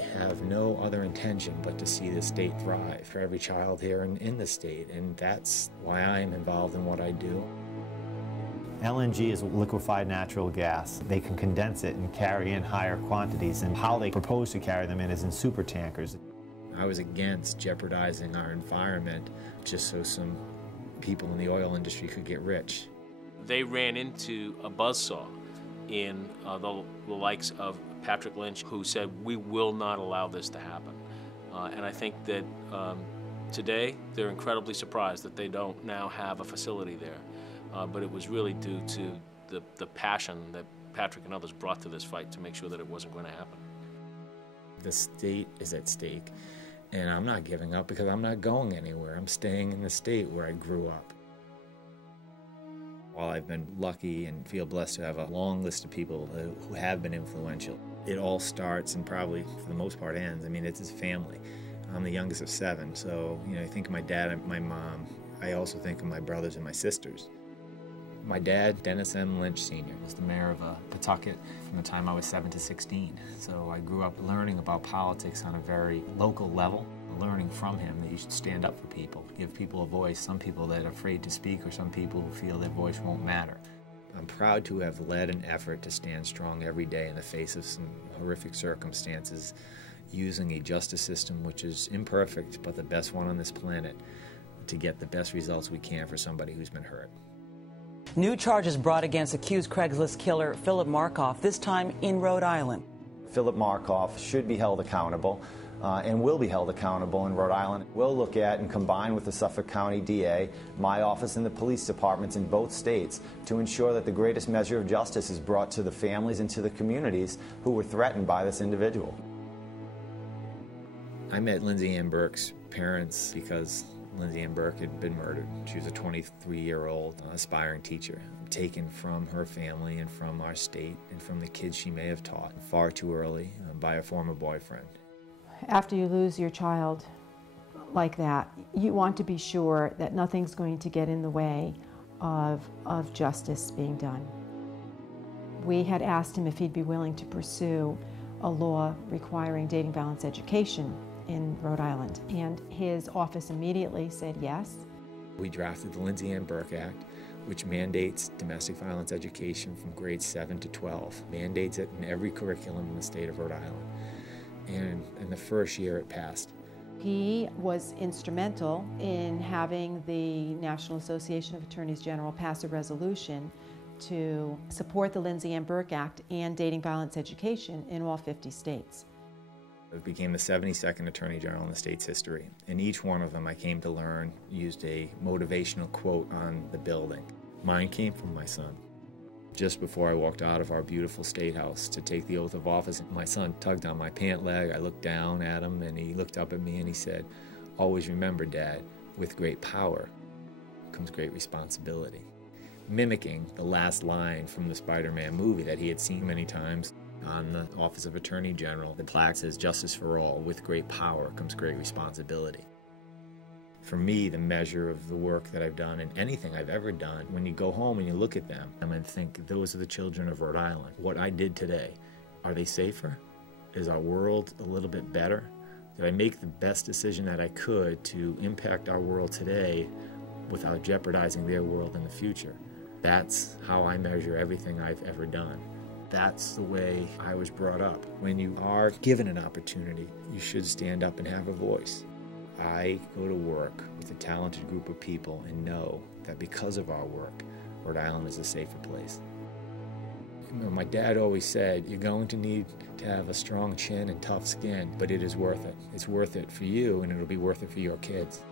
have no other intention but to see the state thrive for every child here in the state, and that's why I am involved in what I do. LNG is liquefied natural gas. They can condense it and carry in higher quantities, and how they propose to carry them in is in super tankers. I was against jeopardizing our environment just so some people in the oil industry could get rich. They ran into a buzzsaw in the likes of Patrick Lynch, who said, we will not allow this to happen. And I think that today they're incredibly surprised that they don't now have a facility there. But it was really due to the passion that Patrick and others brought to this fight to make sure that it wasn't going to happen. The state is at stake, and I'm not giving up because I'm not going anywhere. I'm staying in the state where I grew up. While I've been lucky and feel blessed to have a long list of people who have been influential, it all starts and probably for the most part ends. I mean, it's his family. I'm the youngest of 7, so I think of my dad and my mom. I also think of my brothers and my sisters. My dad, Dennis M. Lynch Sr., was the mayor of Pawtucket from the time I was 7 to 16. So I grew up learning about politics on a very local level, learning from him that you should stand up for people, give people a voice, some people that are afraid to speak or some people who feel their voice won't matter. I'm proud to have led an effort to stand strong every day in the face of some horrific circumstances, using a justice system which is imperfect but the best one on this planet to get the best results we can for somebody who's been hurt. New charges brought against accused Craigslist killer Philip Markoff, this time in Rhode Island. Philip Markoff should be held accountable and will be held accountable in Rhode Island. We'll look at and combine with the Suffolk County DA, my office, and the police departments in both states to ensure that the greatest measure of justice is brought to the families and to the communities who were threatened by this individual. I met Lindsay Ann Burke's parents because Lindsay Ann Burke had been murdered. She was a 23-year-old aspiring teacher, taken from her family and from our state and from the kids she may have taught far too early by a former boyfriend. After you lose your child like that, you want to be sure that nothing's going to get in the way of justice being done. We had asked him if he'd be willing to pursue a law requiring dating violence education in Rhode Island, and his office immediately said yes. We drafted the Lindsay Ann Burke Act, which mandates domestic violence education from grades 7 to 12, mandates it in every curriculum in the state of Rhode Island. And in the first year it passed. He was instrumental in having the National Association of Attorneys General pass a resolution to support the Lindsay Ann Burke Act and dating violence education in all 50 states. It became the 72nd Attorney General in the state's history. And each one of them, I came to learn, used a motivational quote on the building. Mine came from my son. Just before I walked out of our beautiful state house to take the oath of office, my son tugged on my pant leg. I looked down at him and he looked up at me and he said, "Always remember, Dad, with great power comes great responsibility." Mimicking the last line from the Spider-Man movie that he had seen many times. On the Office of Attorney General, the plaque says, "Justice for all, with great power comes great responsibility." For me, the measure of the work that I've done and anything I've ever done, when you go home and you look at them, I'm going to think, those are the children of Rhode Island. What I did today, are they safer? Is our world a little bit better? Did I make the best decision that I could to impact our world today without jeopardizing their world in the future? That's how I measure everything I've ever done. That's the way I was brought up. When you are given an opportunity, you should stand up and have a voice. I go to work with a talented group of people and know that because of our work, Rhode Island is a safer place. My dad always said, you're going to need to have a strong chin and tough skin, but it is worth it. It's worth it for you, and it'll be worth it for your kids.